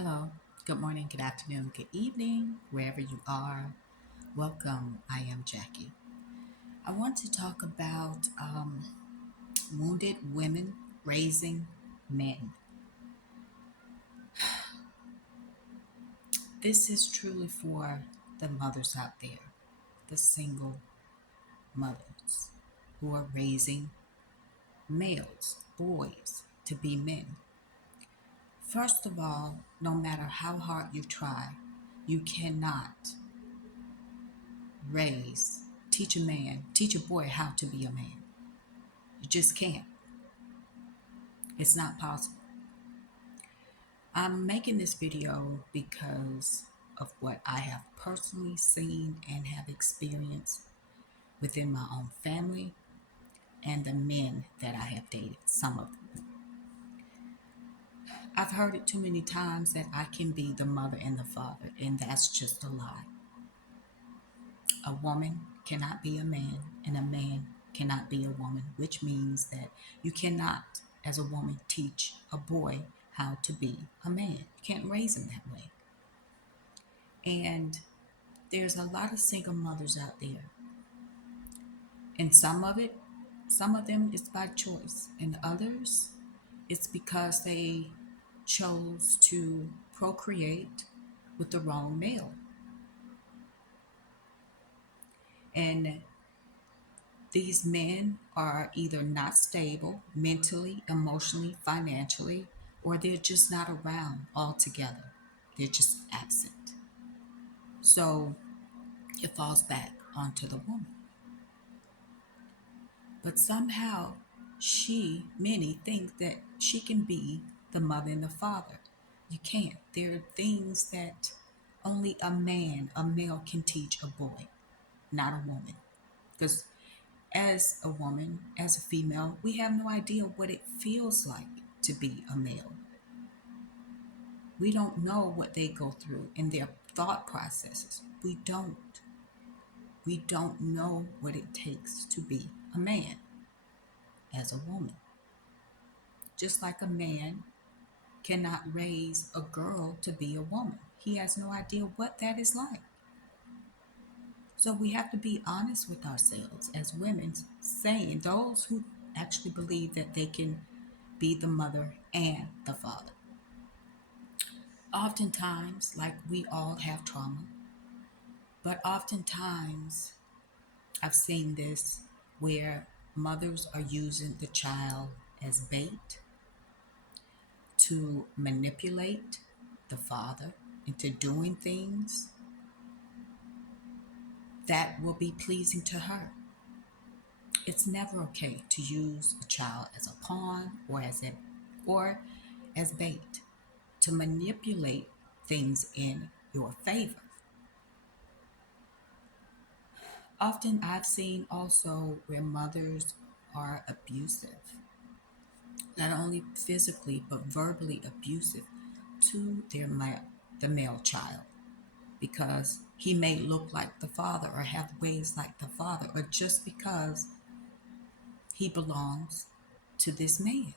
Hello, good morning, good afternoon, good evening, wherever you are. Welcome. I am Jackie. I want to talk about wounded women raising men. This is truly for the mothers out there, the single mothers who are raising males, boys, to be men. First of all, no matter how hard you try, you cannot teach a boy how to be a man. You just can't. It's not possible. I'm making this video because of what I have personally seen and have experienced within my own family and the men that I have dated, some of them. I've heard it too many times that I can be the mother and the father, and that's just a lie. A woman cannot be a man, and a man cannot be a woman, which means that you cannot, as a woman, teach a boy how to be a man. You can't raise him that way. And there's a lot of single mothers out there. And some of them it's by choice, and others it's because they chose to procreate with the wrong male. And these men are either not stable mentally, emotionally, financially, or they're just not around altogether. They're just absent. So it falls back onto the woman. But somehow many think that she can be the mother and the father. You can't. There are things that only a male can teach a boy, not a woman. Because as a woman, as a female, we have no idea what it feels like to be a male. We don't know what they go through in their thought processes. We don't. We don't know what it takes to be a man as a woman. Just like a man cannot raise a girl to be a woman, he has no idea what that is like. So we have to be honest with ourselves as women, saying those who actually believe that they can be the mother and the father. Oftentimes, like we all have trauma, but oftentimes I've seen this where mothers are using the child as bait to manipulate the father into doing things that will be pleasing to her. It's never okay to use a child as a pawn or as bait to manipulate things in your favor. Often I've seen also where mothers are abusive, not only physically but verbally abusive to the male child because he may look like the father or have ways like the father or just because he belongs to this man.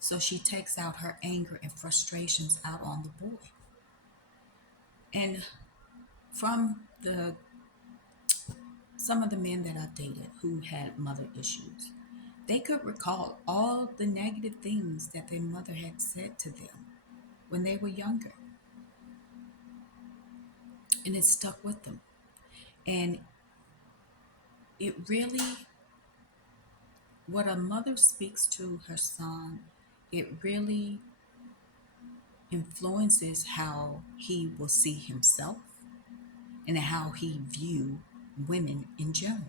So she takes out her anger and frustrations out on the boy. And from the some of the men that I've dated who had mother issues, they could recall all the negative things that their mother had said to them when they were younger. And it stuck with them. And it really, what a mother speaks to her son, it really influences how he will see himself and how he view women in general.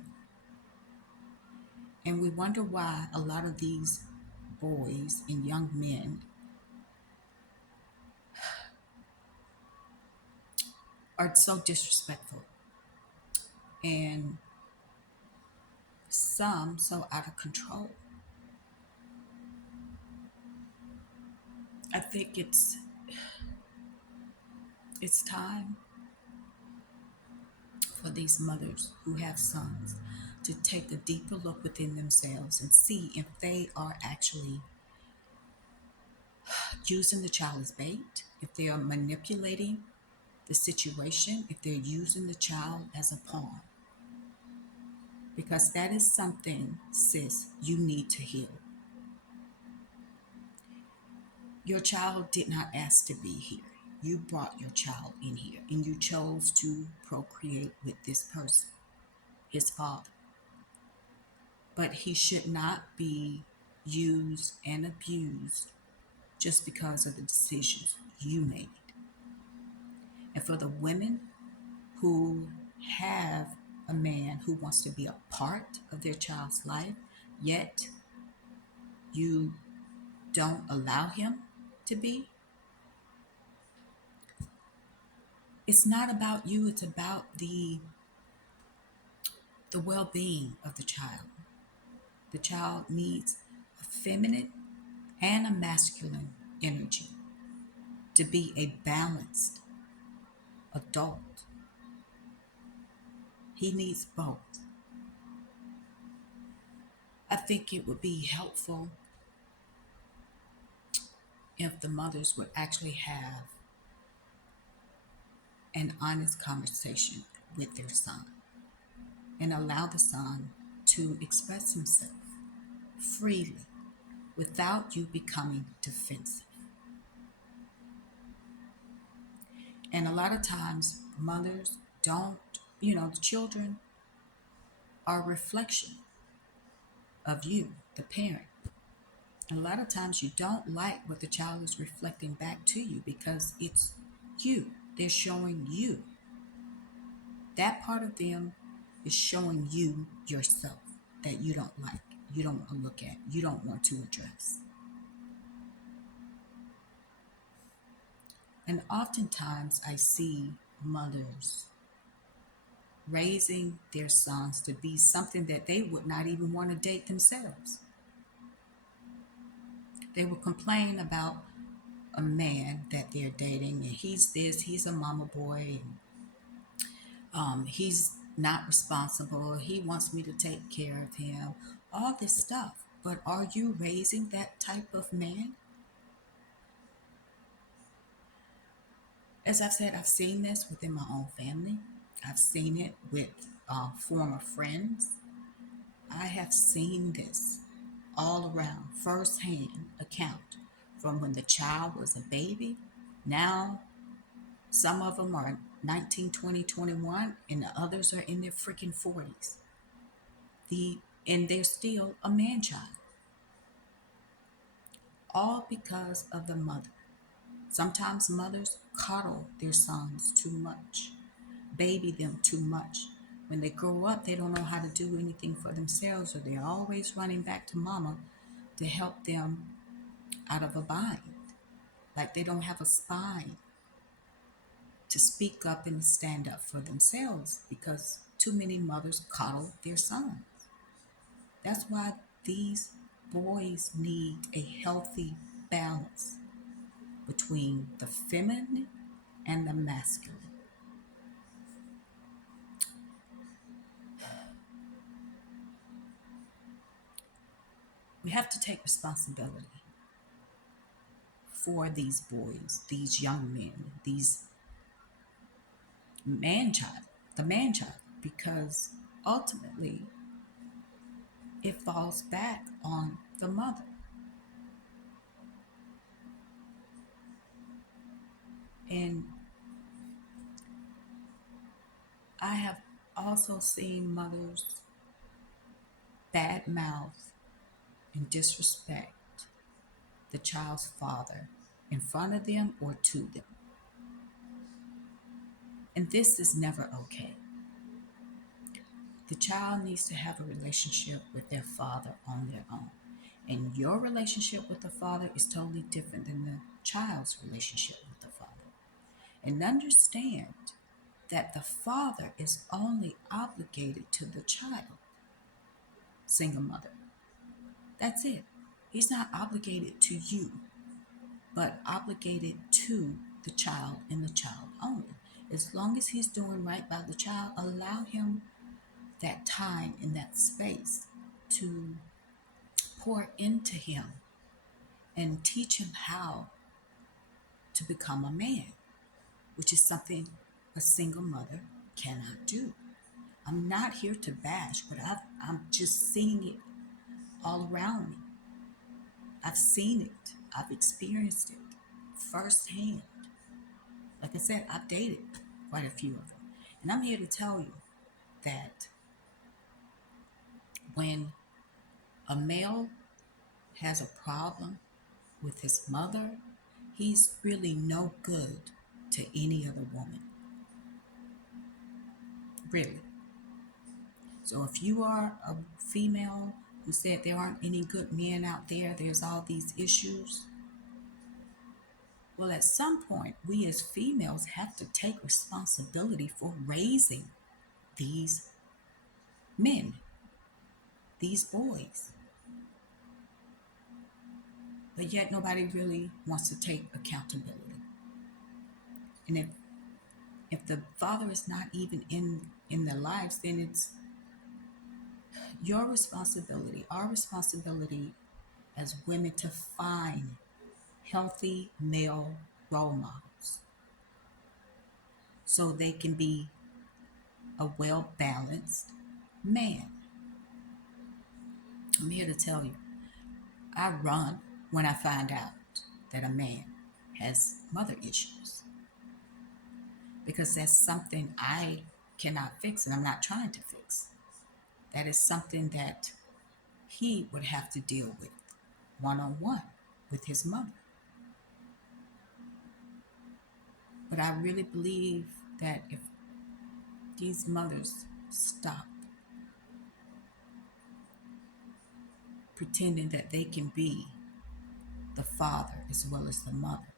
And we wonder why a lot of these boys and young men are so disrespectful and some so out of control. I think it's time for these mothers who have sons to take a deeper look within themselves and see if they are actually using the child as bait, if they are manipulating the situation, if they're using the child as a pawn. Because that is something, sis, you need to heal. Your child did not ask to be here. You brought your child in here and you chose to procreate with this person, his father. But he should not be used and abused just because of the decisions you made. And for the women who have a man who wants to be a part of their child's life, yet you don't allow him to be, it's not about you, it's about the well-being of the child. The child needs a feminine and a masculine energy to be a balanced adult. He needs both. I think it would be helpful if the mothers would actually have an honest conversation with their son and allow the son to express himself freely without you becoming defensive. And a lot of times, mothers don't, the children are a reflection of you, the parent. And a lot of times, you don't like what the child is reflecting back to you because it's you. They're showing you. That part of them is showing you yourself that you don't like, you don't want to look at, you don't want to address. And oftentimes, I see mothers raising their sons to be something that they would not even want to date themselves. They will complain about a man that they're dating, and he's this, he's a mama boy, and he's not responsible, he wants me to take care of him, all this stuff. But are you raising that type of man? As I've said, I've seen this within my own family. I've seen it with former friends. I have seen this all around, firsthand account from when the child was a baby. Now, some of them are 19, 20, 21, and the others are in their freaking 40s. And they're still a man child, all because of the mother. Sometimes mothers coddle their sons too much, baby them too much. When they grow up, they don't know how to do anything for themselves, or they're always running back to mama to help them out of a bind. Like they don't have a spine to speak up and stand up for themselves because too many mothers coddle their sons. That's why these boys need a healthy balance between the feminine and the masculine. We have to take responsibility for these boys, these young men, these man child, the man child, because ultimately it falls back on the mother. And I have also seen mothers bad mouth and disrespect the child's father in front of them or to them. And this is never okay. The child needs to have a relationship with their father on their own. And your relationship with the father is totally different than the child's relationship with the father. And understand that the father is only obligated to the child, single mother. That's it. He's not obligated to you, but obligated to the child and the child only. As long as he's doing right by the child, allow him that time and that space to pour into him and teach him how to become a man, which is something a single mother cannot do. I'm not here to bash, but I'm just seeing it all around me. I've seen it, I've experienced it firsthand. Like I said, I've dated quite a few of them. And I'm here to tell you that when a male has a problem with his mother, he's really no good to any other woman. Really. So if you are a female who said there aren't any good men out there, there's all these issues, well, at some point, we as females have to take responsibility for raising these men, these boys. But yet nobody really wants to take accountability. And if the father is not even in their lives, then it's your responsibility, our responsibility as women to find healthy male role models so they can be a well balanced man. I'm here to tell you, I run when I find out that a man has mother issues because that's something I cannot fix and I'm not trying to fix. That is something that he would have to deal with one on one with his mother. But I really believe that if these mothers stop pretending that they can be the father as well as the mother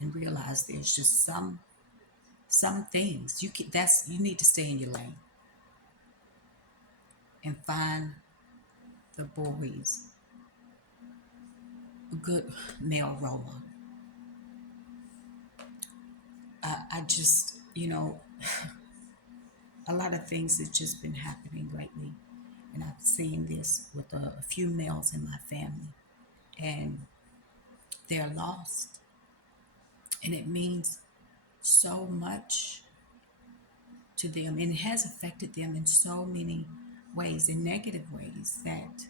and realize there's just some things you need to stay in your lane and find the boys a good male role model. I just, a lot of things have just been happening lately, and I've seen this with a few males in my family, and they're lost, and it means so much to them, and it has affected them in so many ways, in negative ways, that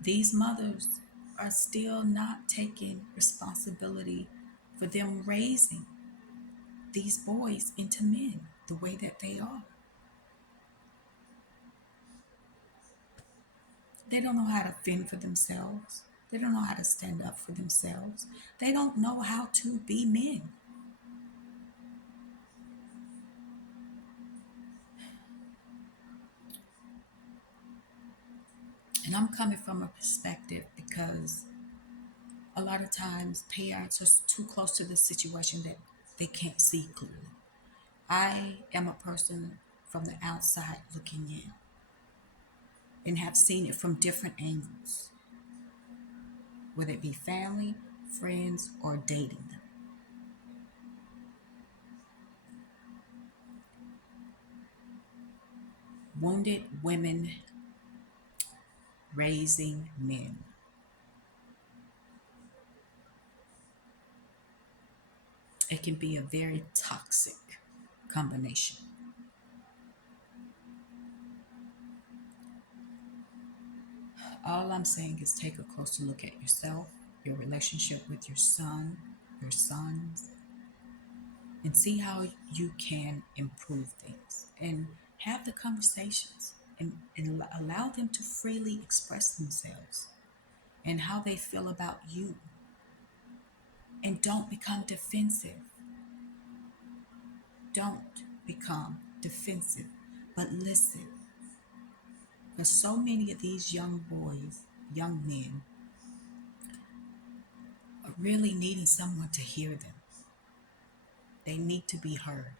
these mothers are still not taking responsibility for them raising these boys into men the way that they are. They don't know how to fend for themselves. They don't know how to stand up for themselves. They don't know how to be men. And I'm coming from a perspective because a lot of times parents are too close to the situation that they can't see clearly. I am a person from the outside looking in and have seen it from different angles, whether it be family, friends, or dating them. Wounded women raising men. It can be a very toxic combination. All I'm saying is take a closer look at yourself, your relationship with your son, your sons, and see how you can improve things and have the conversations and allow them to freely express themselves and how they feel about you. And don't become defensive. Don't become defensive, but listen. Because so many of these young boys, young men, are really needing someone to hear them. They need to be heard.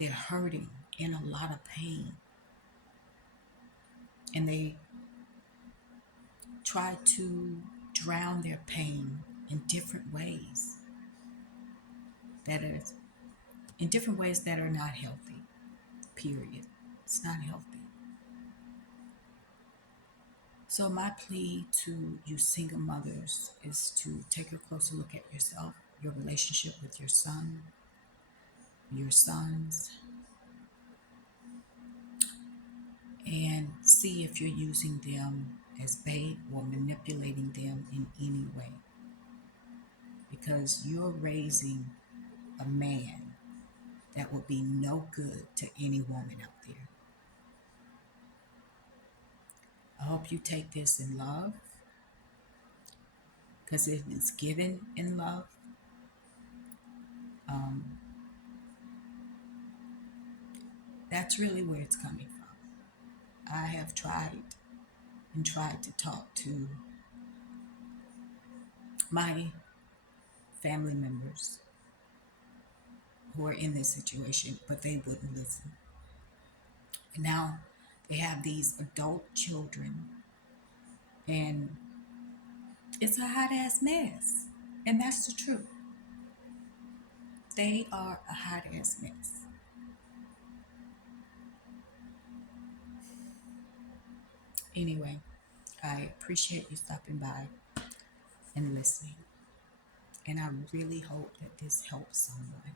They're hurting in a lot of pain. And they try to drown their pain in different ways that are not healthy. Period. It's not healthy. So, my plea to you single mothers is to take a closer look at yourself, your relationship with your son, your sons, and see if you're using them as bait or manipulating them in any way. Because you're raising a man that will be no good to any woman out there. I hope you take this in love, because it is given in love. Um, that's really where it's coming from. I have tried and tried to talk to my family members who are in this situation, but they wouldn't listen. And now they have these adult children, and it's a hot ass mess. And that's the truth. They are a hot ass mess. Anyway, I appreciate you stopping by and listening. And I really hope that this helps someone.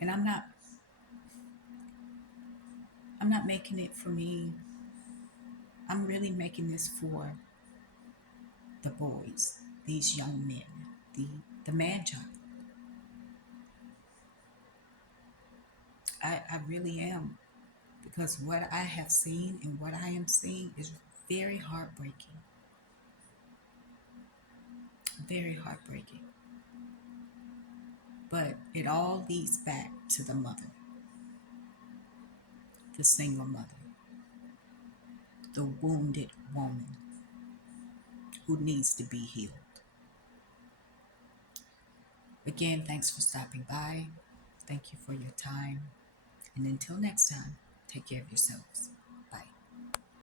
And I'm not making it for me. I'm really making this for the boys, these young men, the the man child. I really am, because what I have seen and what I am seeing is very heartbreaking. Very heartbreaking. But it all leads back to the mother, the single mother, the wounded woman who needs to be healed. Again, thanks for stopping by. Thank you for your time. And until next time, take care of yourselves.